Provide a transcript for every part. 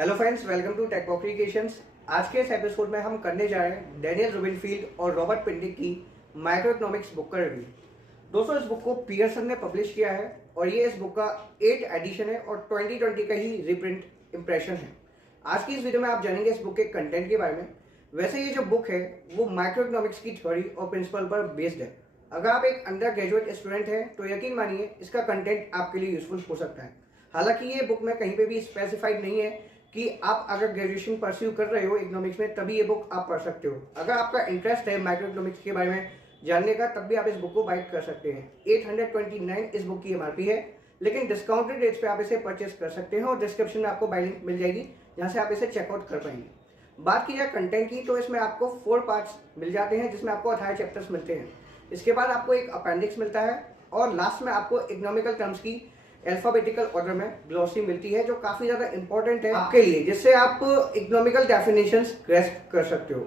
Hello friends, welcome to tech creations. आज के इस एपिसोड में हम करने जा रहे हैं डेनियल रूबिनफील्ड और रॉबर्ट पिंडिक की माइक्रो इकोनॉमिक्स बुक का रिव्यू। दोस्तों, इस बुक को पियर्सन ने पब्लिश किया है और ये इस बुक का 8 एडिशन है और 2020 का ही रीप्रिंट इंप्रेशन है। आज की इस वीडियो में आप जानेंगे इस बुक के कंटेंट के बारे में। वैसे ये जो बुक है वो माइक्रो इकोनॉमिक्स की थ्योरी और प्रिंसिपल पर बेस्ड है। अगर आप एक अंडर ग्रेजुएट स्टूडेंट हैं तो यकीन मानिए इसका कंटेंट आपके लिए यूजफुल हो सकता है। हालांकि ये बुक में कहीं पे भी स्पेसिफाइड नहीं है कि आप अगर ग्रेजुएशन परस्यू कर रहे हो इकोनॉमिक्स में तभी ये बुक आप पढ़ सकते हो। अगर आपका इंटरेस्ट है माइक्रो इकोनॉमिक्स के बारे में जानने का तब भी आप इस बुक को बाइट कर सकते हैं। 829 इस बुक की एमआरपी है, लेकिन डिस्काउंटेड रेट्स पे आप इसे परचेस कर सकते हैं और डिस्क्रिप्शन में आपको बाय लिंक मिल जाएगी जहाँ से आप इसे चेकआउट कर पाएंगे। बात की जाए कंटेंट की तो इसमें आपको 4 पार्ट्स मिल जाते हैं जिसमें आपको 18 चैप्टर्स मिलते हैं। इसके बाद आपको एक अपेंडिक्स मिलता है और लास्ट में आपको इकोनॉमिकल टर्म्स की अल्फाबेटिकल ऑर्डर में ग्लॉसी मिलती है जो काफी ज्यादा इंपॉर्टेंट है आपके लिए, जिससे आप इकोनॉमिकल डेफिनेशंस ग्रैस्प कर सकते हो।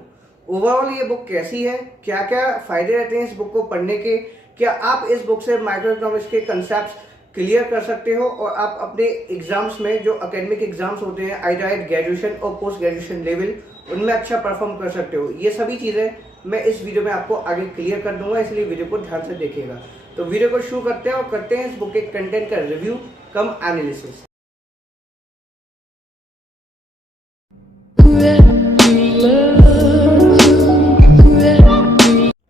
ओवरऑल ये बुक कैसी है, क्या क्या फायदे रहते हैं इस बुक को पढ़ने के, क्या आप इस बुक से माइक्रो इकोनॉमिक्स के कंसेप्ट क्लियर कर सकते हो और आप अपने एग्जाम्स में जो एकेडमिक एग्जाम्स होते हैं आइदर एट ग्रेजुएशन और पोस्ट ग्रेजुएशन लेवल उनमें अच्छा परफॉर्म कर सकते हो। ये सभी चीजें मैं इस वीडियो में आपको आगे क्लियर कर दूंगा, इसलिए वीडियो को ध्यान से देखिएगा। तो वीडियो को शुरू करते हैं और करते हैं इस बुक के कंटेंट का रिव्यू कम एनालिसिस।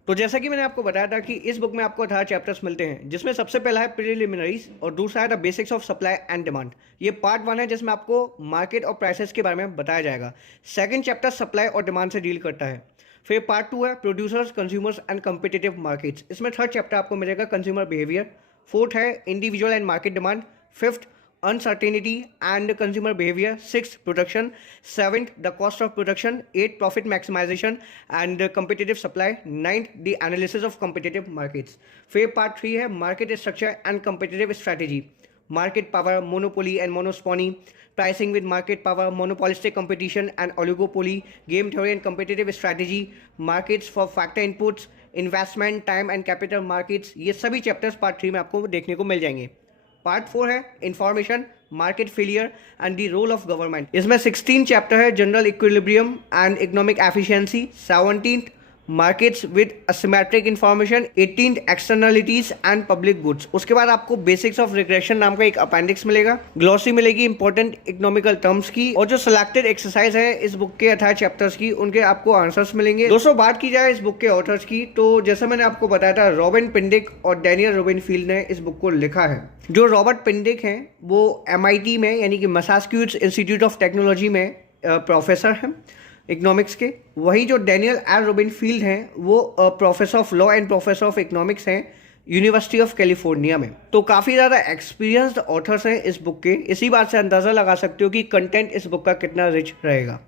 तो जैसा कि मैंने आपको बताया था कि इस बुक में आपको 18 चैप्टर्स मिलते हैं, जिसमें सबसे पहला है प्रिलिमिनरीज और दूसरा है the basics of supply and demand. ये पार्ट 1 है जिसमें आपको मार्केट और प्राइसेस के बारे में बताया जाएगा। सेकंड चैप्टर सप्लाई और डिमांड से डील करता है। फिर पार्ट 2 है producers, consumers and competitive markets. इसमें थर्ड चैप्टर आपको मिलेगा कंज्यूमर बिहेवियर। फोर्थ है individual and market demand. Fifth uncertainty and consumer behavior. Sixth, production. Seventh, the cost of production. Eighth, profit maximization and competitive supply. Ninth, the analysis of competitive markets. फिर part 3 है market structure and competitive strategy. Market power, monopoly and monospony. Pricing with market power, monopolistic competition and oligopoly. Game theory and competitive strategy. Markets for factor inputs. Investment, time and capital markets. ये सभी chapters part 3 में आपको देखने को मिल जाएंगे। Part 4 है information, market failure and the role of government. इसमें 16 chapter है general equilibrium and economic efficiency. 17th markets with asymmetric information. 18th externalities and public goods. उसके बाद आपको बेसिक्स ऑफ रिग्रेशन नाम का एक अपेंडिक्स मिलेगा, ग्लॉसी मिलेगी इंपॉर्टेंट इकोनॉमिकल टर्म्स की, और जो सिलेक्टेड एक्सरसाइज है इस बुक के 18 चैप्टर्स की उनके आपको आंसर्स मिलेंगे। दोस्तों, बात की जाए इस बुक के ऑथर्स की तो जैसा मैंने आपको बताया था रॉबिन पिंडिक और डेनियल रूबिनफील्ड ने इस बुक को लिखा है। जो रॉबर्ट पिंडिक हैं वो MIT में यानी कि मैसाचुसेट्स इंस्टीट्यूट ऑफ टेक्नोलॉजी में प्रोफेसर हैं इकोनॉमिक्स के। वही जो डेनियल आर रूबिनफील्ड हैं वो professor of law and professor of economics हैं यूनिवर्सिटी ऑफ कैलिफोर्निया में। तो काफ़ी ज़्यादा एक्सपीरियंस्ड ऑथर्स हैं इस बुक के। इसी बात से अंदाज़ा लगा सकते हो कि कंटेंट इस बुक का कितना रिच रहेगा।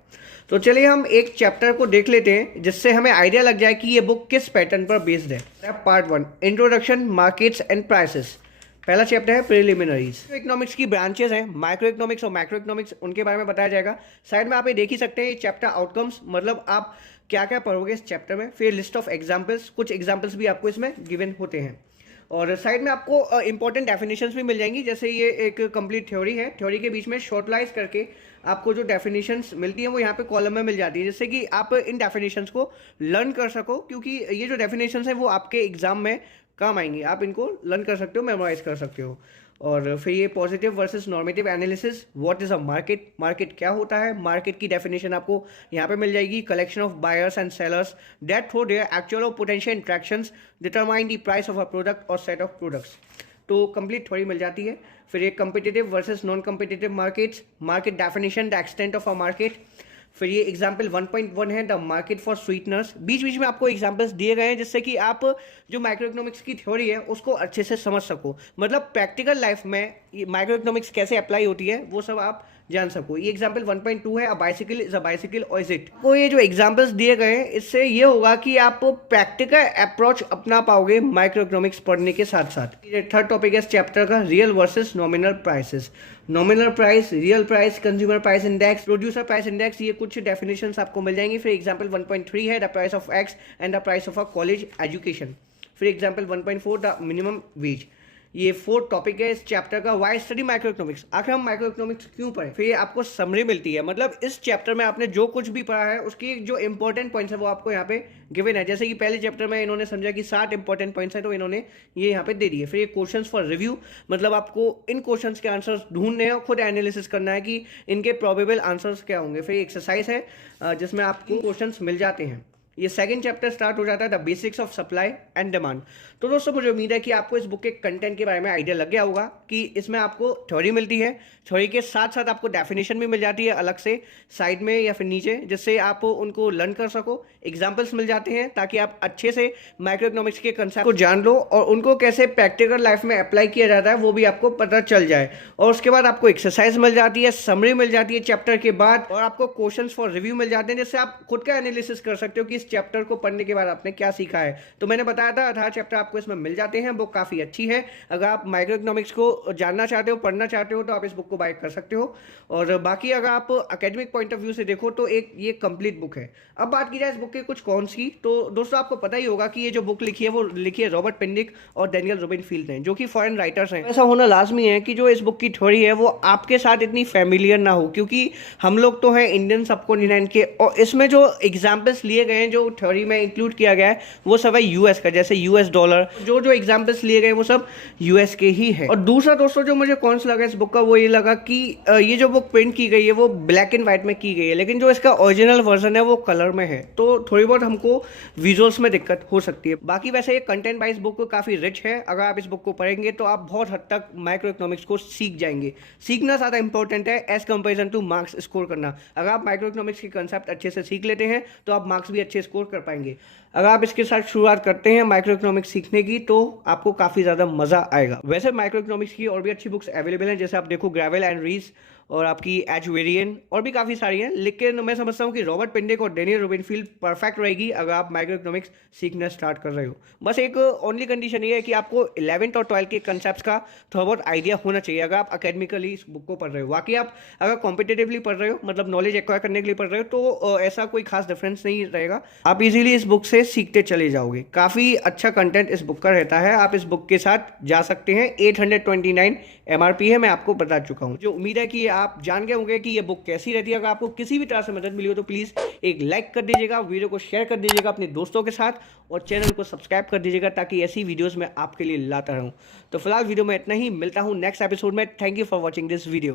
तो चलिए हम एक चैप्टर को देख लेते हैं जिससे हमें आइडिया लग जाए कि ये बुक किस पैटर्न पर बेस्ड है। Part 1 introduction, markets and prices. पहला चैप्टर है प्रिलिमिनरीज। इकोनॉमिक्स की ब्रांचेस हैं माइक्रो इकोनॉमिक्स और मैक्रो इकोनॉमिक्स, उनके बारे में बताया जाएगा। साइड में आप ये देख ही सकते हैं ये चैप्टर आउटकम्स, मतलब आप क्या क्या पढ़ोगे इस चैप्टर में। फिर लिस्ट ऑफ एग्जाम्पल्स, कुछ एग्जाम्पल्स भी आपको इसमें गिवन होते हैं और साइड में आपको इंपॉर्टेंट डेफिनेशंस भी मिल जाएंगी। जैसे ये एक कंप्लीट थ्योरी है, थ्योरी के बीच में शॉर्टलाइज करके आपको जो डेफिनेशंस मिलती हैं वो यहाँ पे कॉलम में मिल जाती है, जिससे कि आप इन डेफिनेशंस को लर्न कर सको, क्योंकि ये जो डेफिनेशंस हैं वो आपके एग्जाम में काम आएंगी। आप इनको लर्न कर सकते हो, मेमोराइज कर सकते हो। और फिर ये positive versus normative analysis, what is a market, market क्या होता है, मार्केट की डेफिनेशन आपको यहाँ पे मिल जाएगी। Collection of buyers and sellers that through their actual और potential interactions determine the price of a product और सेट ऑफ प्रोडक्ट्स। तो कंप्लीट थ्योरी मिल जाती है। फिर ये competitive versus non competitive markets, market definition, the extent of a market. फिर ये एग्जाम्पल 1.1 है द मार्केट फॉर स्वीटनर्स। बीच बीच में आपको एग्जाम्पल्स दिए गए हैं जिससे कि आप जो माइक्रो इकोनॉमिक्स की थ्योरी है उसको अच्छे से समझ सको, मतलब प्रैक्टिकल लाइफ में माइक्रो इकोनॉमिक्स कैसे अप्लाई होती है वो सब आप जान सको। ये एग्जाम्पल 1.2 है a bicycle is a bicycle और इज इट। को ये जो एग्जाम्पल्स दिए गए हैं इससे ये होगा कि आप प्रैक्टिकल अप्रोच अपना पाओगे माइक्रो इकोनॉमिक्स पढ़ने के साथ साथ। थर्ड टॉपिक है इस चैप्टर का real versus nominal prices. Nominal price, real price, consumer price index, producer price index, ये कुछ डेफिनेशंस आपको मिल जाएंगी। फिर एग्जाम्पल 1.3 है the price of x and the price of a college education. फिर एग्जाम्पल 1.4 द मिनिमम वेज। ये 4th topic है इस चैप्टर का, वाई स्टडी माइक्रो इकोनॉमिक्स। आखिर हम माइक्रो इकोनॉमिक्स क्यों पढ़े, फिर आपको समरी मिलती है। मतलब इस चैप्टर में आपने जो कुछ भी पढ़ा है उसकी जो इंपॉर्टेंट पॉइंट्स है वो आपको यहाँ पे गिवन है। जैसे कि पहले चैप्टर में इन्होंने समझा कि 60 इंपॉर्टेंट पॉइंट्स है, तो इन्होंने ये यहाँ पे दे दिए। फिर ये क्वेश्चन फॉर रिव्यू, मतलब आपको इन क्वेश्चन के आंसर्स ढूंढने हैं और खुद एनालिसिस करना है कि इनके प्रोबेबल आंसर्स क्या होंगे। फिर एक्सरसाइज है जिसमें आपको क्वेश्चन मिल जाते हैं। ये सेकंड चैप्टर स्टार्ट हो जाता है the basics of supply and demand. तो दोस्तों मुझे उम्मीद है कि आपको इस बुक के कंटेंट के बारे में आइडिया लग गया होगा कि इसमें आपको थ्योरी मिलती है, थ्योरी के साथ साथ आपको डेफिनेशन भी मिल जाती है अलग से साइड में या फिर नीचे, जिससे आप उनको लर्न कर सको। एग्जाम्पल्स मिल जाते हैं ताकि आप अच्छे से माइक्रो इकोनॉमिक्स के कंसेप्ट को जान लो और उनको कैसे प्रैक्टिकल लाइफ में अप्लाई किया जाता है वो भी आपको पता चल जाए। और उसके बाद आपको एक्सरसाइज मिल जाती है, समरी मिल जाती है चैप्टर के बाद, और आपको क्वेश्चंस फॉर रिव्यू मिल जाते हैं जिससे आप खुद का एनालिसिस कर सकते हो कि इस चैप्टर को पढ़ने के बाद आपने क्या सीखा है। तो मैंने बताया था 18 चैप्टर आपको इसमें मिल जाते हैं। बुक काफ़ी अच्छी है, अगर आप माइक्रो इकोनॉमिक्स को जानना चाहते हो, पढ़ना चाहते हो, तो आप इस बुक को बाय कर सकते हो। और बाकी अगर आप एकेडमिक पॉइंट ऑफ व्यू से देखो तो एक ये कंप्लीट बुक है। अब बात की जाए इस बुक के कुछ कॉन्स की, तो दोस्तों आपको पता ही होगा कि ये जो बुक लिखी है वो लिखी है रॉबर्ट पेंडिक और डेनियल रूबिनफील्ड ने, जो कि फॉरेन राइटर्स हैं। ऐसा होना लाजमी है कि जो इस बुक की थ्योरी है वो आपके साथ इतनी फैमिलियर ना हो, क्योंकि हम लोग तो हैं इंडियन सबकॉन्टिनेंट के, और इसमें जो एग्जाम्पल्स लिए गए हैं, जो थ्योरी में इंक्लूड किया गया है, वो सब है यूएस का, जैसे यूएस डॉलर, जो जो एग्जाम्पल्स लिए गए वो सब यूएस के ही है। और दूसरा दोस्तों जो मुझे कॉन्स लगा इस बुक का, वो ये लगा कि ये जो बुक प्रिंट की गई है वो ब्लैक एंड व्हाइट में की गई है, लेकिन जो इसका ओरिजिनल वर्जन है वो कलर में है, तो थोड़ी बहुत हमको विजुअल्स में दिक्कत हो सकती है। बाकी वैसे ये कंटेंट वाइज बुक काफ़ी रिच है। अगर आप इस बुक को पढ़ेंगे तो आप बहुत हद तक माइक्रो इकोनॉमिक्स को सीख जाएंगे। सीखना ज़्यादा इंपॉर्टेंट है as comparison to marks score करना। अगर आप माइक्रो इकोनॉमिक्स के कंसेप्ट अच्छे से सीख लेते हैं तो आप मार्क्स भी अच्छे स्कोर कर पाएंगे। अगर आप इसके साथ शुरुआत करते हैं माइक्रो इकोनॉमिक्स सीखने की तो आपको काफ़ी ज़्यादा मज़ा आएगा। वैसे माइक्रो इकोनॉमिक्स की और भी अच्छी बुक्स अवेलेबल हैं, जैसे आप देखो ग्रेवेल एंड रीस और आपकी एचवेरियन और भी काफ़ी सारी हैं, लेकिन मैं समझता हूँ कि रॉबर्ट पेंडिक और डेनियल रूबिनफील्ड परफेक्ट रहेगी अगर आप माइक्रो इकोनॉमिक्स सीखना स्टार्ट कर रहे हो। बस एक ओनली कंडीशन ये है कि आपको 11th और 12th के कंसेप्ट का थोड़ा बहुत आइडिया होना चाहिए अगर आप अकेडमिकली इस बुक को पढ़ रहे हो। बाकी आप अगर कॉम्पिटेटिवली पढ़ रहे हो, मतलब नॉलेज एक्वायर करने के लिए पढ़ रहे हो, तो ऐसा कोई खास डिफरेंस नहीं रहेगा, आप इजीली इस बुक से सीखते चले जाओगे। काफ़ी अच्छा कंटेंट इस बुक का रहता है, आप इस बुक के साथ जा सकते हैं। 829 MRP है, मैं आपको बता चुका हूँ। जो उम्मीद है कि आप जान गए होंगे कि ये बुक कैसी रहती है। अगर आपको किसी भी तरह से मदद मिली हो तो प्लीज़ एक लाइक कर दीजिएगा, वीडियो को शेयर कर दीजिएगा अपने दोस्तों के साथ, और चैनल को सब्सक्राइब कर दीजिएगा ताकि ऐसी वीडियोस मैं आपके लिए लाता रहूं। तो फिलहाल वीडियो में इतना ही, मिलता हूं नेक्स्ट एपिसोड में। Thank you for watching this video.